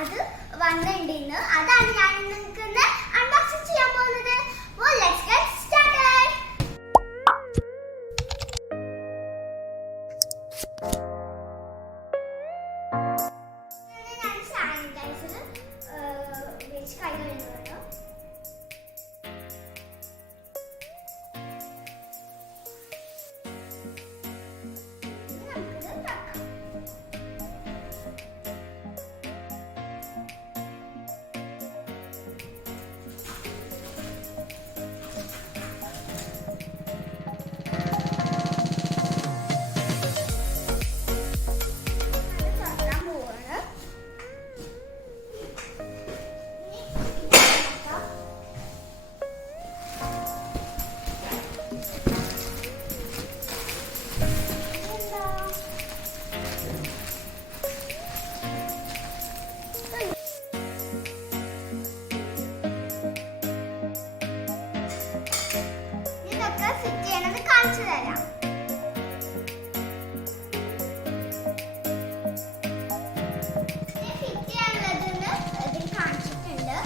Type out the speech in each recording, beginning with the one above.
അത് വന്നിട്ടുണ്ട്. അതാണ് ഞാൻ നിങ്ങൾക്ക് അൺബോക്സിംഗ് ചെയ്യാൻ പോകുന്നത്. Let's get started. ഞാൻ സാനിറ്റൈസർ വെച്ച് കൈ കഴുകുന്നുണ്ട്. ഫിറ്റ് ചെയ്യണത് കാണിച്ചു തരാം. ഫിറ്റ് ചെയ്യാനുള്ളതെന്ന് ഇതിൽ കാണിച്ചിട്ടുണ്ട്.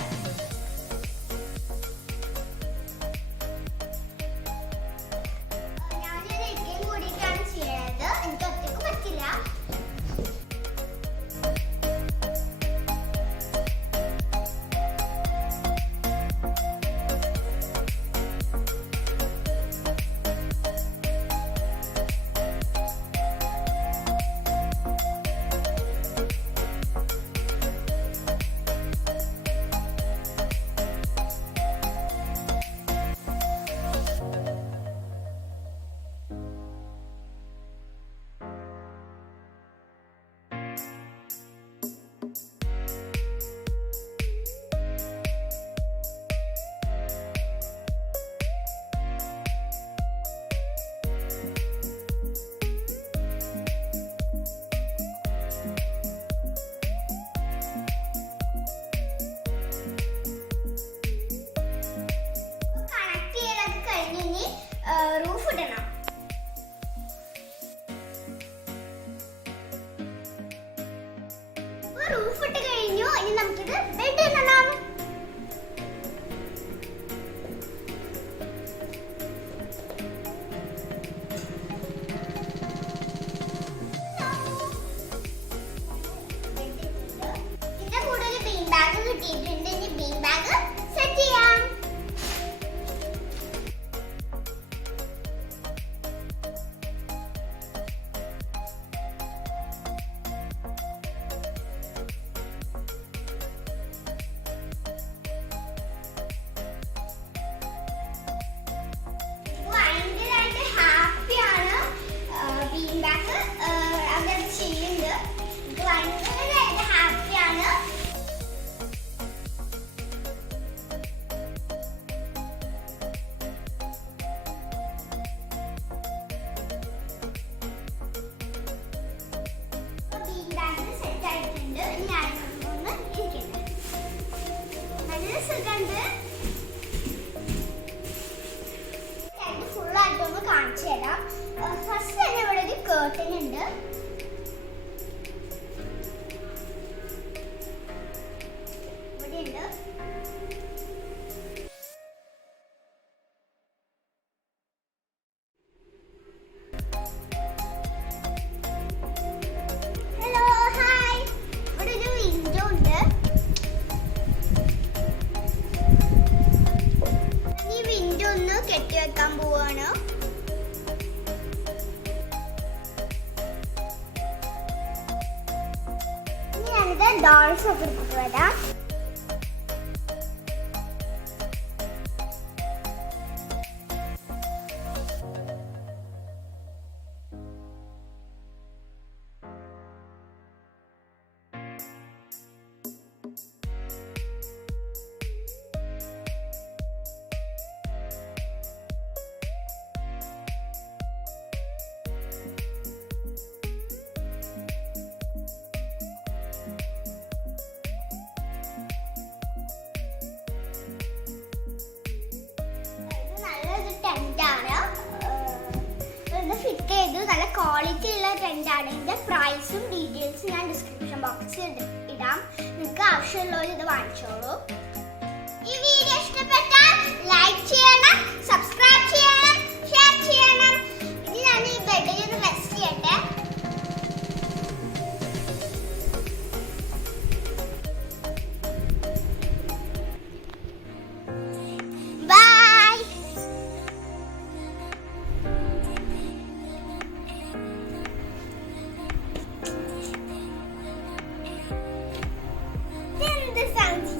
ഞാനൊരു ഇക്കയും കൂടിയിട്ടാണ് ചെയ്യണത്. എനിക്ക് ഒറ്റയ്ക്ക് പറ്റില്ല. റൂഫ് ഇടണം. റൂഫ് ഇട്ട് കഴിഞ്ഞു. ഇനി നമുക്കിത് ബെഡ് ഇടണം. ഇതിന്റെ കൂടെ ഒരു ബീൻ ബാഗ് കിട്ടിയിട്ടുണ്ട്. ഇനി ബീൻ ബാഗ് സെറ്റ് ചെയ്യാം. ഫുള്ളായിട്ടൊന്ന് കാണിച്ചു തരാം. ഫസ്റ്റ് തന്നെ ഇവിടെ ഒരു കേർട്ടൻ ഉണ്ട്. ഇവിടെ ഉണ്ട്. കെട്ടിവെക്കാൻ പോവാണ്. ഞാനിത് ഡോൾസ് ഒക്കെ എടുത്തിട്ട് വരാം. ഫിറ്റ് ചെയ്തു. നല്ല ക്വാളിറ്റി ഉള്ള ടെൻ്റാണ്. ഇതിൻ്റെ പ്രൈസും ഡീറ്റെയിൽസും ഞാൻ ഡിസ്ക്രിപ്ഷൻ ബോക്സിൽ ഇടാം. നിങ്ങൾക്ക് ആവശ്യമുള്ളവർ ഇത് വാങ്ങിച്ചോളൂ. ഈ വീഡിയോ ഇഷ്ടപ്പെട്ടാൽ ലൈക്ക് ചെയ്യണം, സബ്സ്ക്രൈബ് ചെയ്യണം, ഷെയർ ചെയ്യണം. ഇനി ഞാൻ ഈ ബെഡിൽ ഒന്ന് റെസ്റ്റ് ചെയ്യട്ടെ. ബൈ. എന്ത് സൗണ്ട്